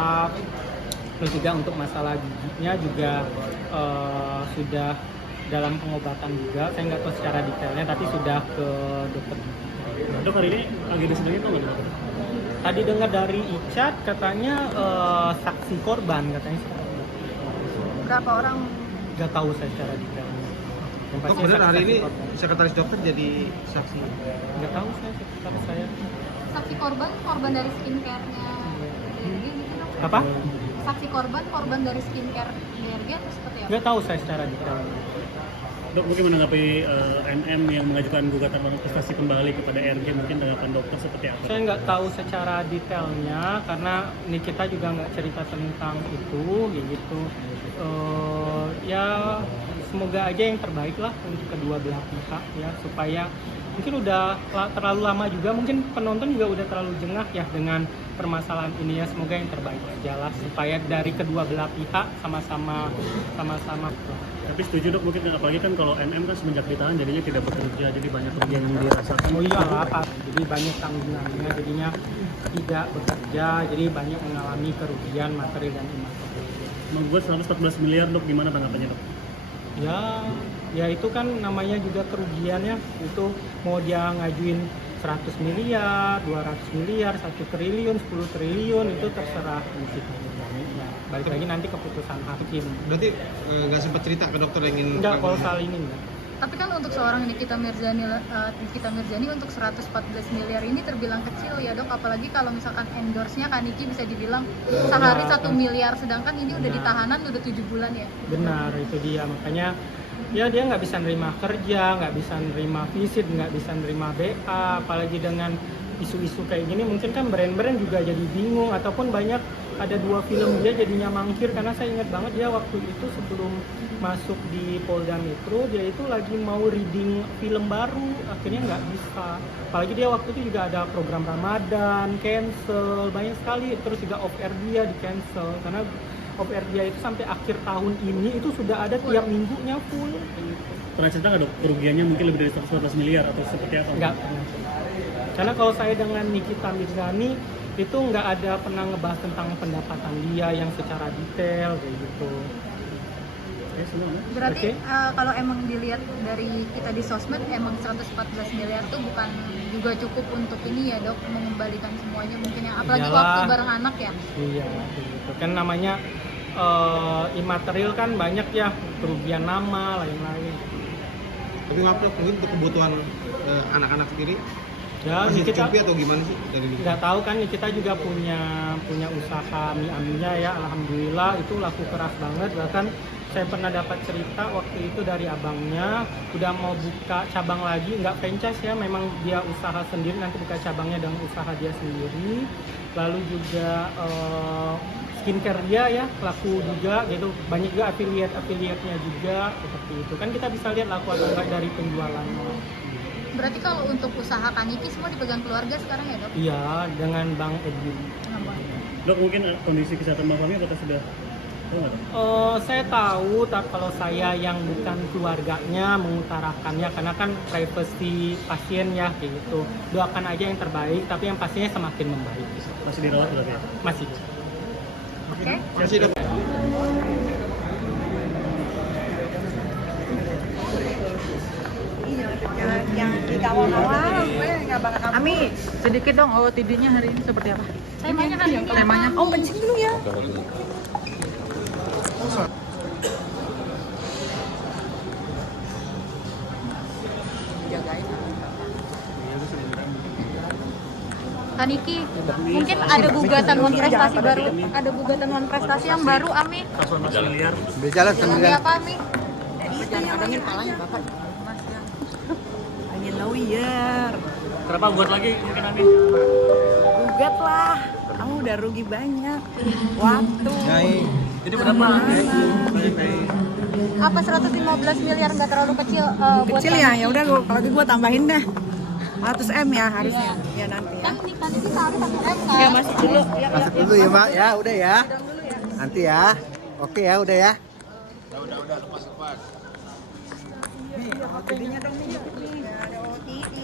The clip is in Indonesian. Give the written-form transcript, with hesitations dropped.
saraf. Terus juga untuk masalah giginya juga sudah dalam pengobatan juga. Saya nggak tahu secara detailnya, tapi sudah ke dokter gigi. Dok, hari ini agenda sidangnya tuh nggak dok? Tadi dengar dari Icat katanya saksi korban katanya. Berapa orang? Nggak tahu saya secara detailnya. Yang pasti Benar hari ini korban. sekretaris dokter jadi saksi. Nggak tahu saya sekretaris saya. Saksi korban dari skincare-nya DRG gitu dok? Apa? Saksi korban dari skincare DRG atau seperti apa? Nggak tahu saya secara detailnya. Dok, mungkin menanggapi NM yang mengajukan gugatan manifestasi kembali kepada RG, mungkin tanggapan dokter seperti apa? Saya nggak tahu secara detailnya karena ini kita juga nggak cerita tentang itu, gitu. Ya semoga aja yang terbaik lah untuk kedua belah pihak ya, supaya mungkin udah terlalu lama juga, mungkin penonton juga udah terlalu jengah ya dengan permasalahan ini ya. Semoga yang terbaik aja lah supaya dari kedua belah pihak sama-sama. Tapi setuju dok, mungkin apalagi kan kalau NM kan semenjak ditahan jadinya tidak bekerja, jadi banyak kerugian yang dirasakan. Oh iya lah Pak, jadi banyak tanggungannya, jadinya tidak bekerja, jadi banyak mengalami kerugian materi dan imaterial. Membuat 114 miliar dok, gimana tanggapannya dok? Ya itu kan namanya juga kerugiannya, itu mau dia ngajuin 100 miliar, 200 miliar, 1 triliun, 10 triliun, itu terserah ya, balik lagi nanti keputusan hakim. Berarti nggak sempat cerita ke dokter yang ingin? Enggak, kalau soal ini enggak. Tapi kan untuk seorang Nikita Mirzani untuk 114 miliar ini terbilang kecil ya dok, apalagi kalau misalkan endorse-nya Kaniki bisa dibilang sehari 1 miliar, sedangkan ini udah ditahanan udah 7 bulan ya. Benar, itu dia, makanya ya dia nggak bisa nerima kerja, nggak bisa nerima visit, nggak bisa nerima BA, apalagi dengan isu-isu kayak gini mungkin kan brand-brand juga jadi bingung, ataupun banyak ada 2 film dia jadinya mangkir. Karena saya ingat banget dia waktu itu sebelum masuk di Polda Metro, dia itu lagi mau reading film baru, akhirnya nggak bisa. Apalagi dia waktu itu juga ada program Ramadan, cancel, banyak sekali, terus juga off air dia di cancel, karena off air dia itu sampai akhir tahun ini itu sudah ada tiap minggunya full. Pernah cerita nggak dok, kerugiannya mungkin lebih dari 114 miliar atau seperti apa? Enggak. Karena kalau saya dengan Nikita Mirzani itu nggak ada pernah ngebahas tentang pendapatan dia yang secara detail kayak gitu. Berarti Oke. kalau emang dilihat dari kita di sosmed, emang 114 miliar tuh bukan juga cukup untuk ini ya dok, mengembalikan semuanya mungkin ya, apalagi Iyalah. waktu bareng anak ya. Iya, gitu. Kan namanya imaterial kan banyak ya, kerugian nama, lain-lain. Tapi maaf dok, mungkin untuk kebutuhan anak-anak sendiri Ya, masih kita tercukupi atau gimana sih dari ini? nggak tahu kan, kita juga punya usaha mie aminya ya, alhamdulillah itu laku keras banget. Bahkan saya pernah dapat cerita waktu itu dari abangnya udah mau buka cabang lagi, nggak franchise ya, memang dia usaha sendiri, nanti buka cabangnya dengan usaha dia sendiri. Lalu juga skincare dia ya laku juga gitu, banyak juga affiliate-nya juga seperti itu kan, kita bisa lihat laku atau enggak dari penjualannya. Berarti kalau untuk usaha Kaniki semua dipegang keluarga sekarang ya dok? Iya, dengan Bang Edwin. Dok, mungkin kondisi kesehatan Bang Fahmi apakah sudah tahu nggak dok? Saya tahu, tapi kalau saya yang bukan keluarganya mengutarakannya, karena kan privasi pasien ya kayak gitu. Doakan aja yang terbaik, tapi yang pastinya semakin membaik. Masih dirawat berarti ya? Masih. Oke. Masih dok. Yang di kawal-kawal nggak bakal Ami, sedikit dong OOTD-nya hari ini seperti apa? Temanya hari ini Temanya, apa? kencing dulu ya. Jagain. Kaniki, mungkin ada gugatan non prestasi baru, ada gugatan non prestasi yang baru Ami. 114 miliar. Berjalan Seperti apa Ami? Jangan padangin palanya bapak. Pengen lawyer. Kenapa buat lagi mungkin Ami? Gugat lah. Kamu udah rugi banyak. Waktu. Jadi berapa? Apa 115 miliar nggak terlalu kecil buat Kecil ya, ya udah kalau gitu gua tambahin dah. 100 M ya harusnya. Ya nanti ya. Kan ini Kaniki sehari 1 M kan? Ya masuk dulu. Ya, Masuk dulu ya Mbak, ya udah ya. Nanti ya. Oke ya, udah ya. Udah lepas. OOTD-nya dong nih. Ada OOTD.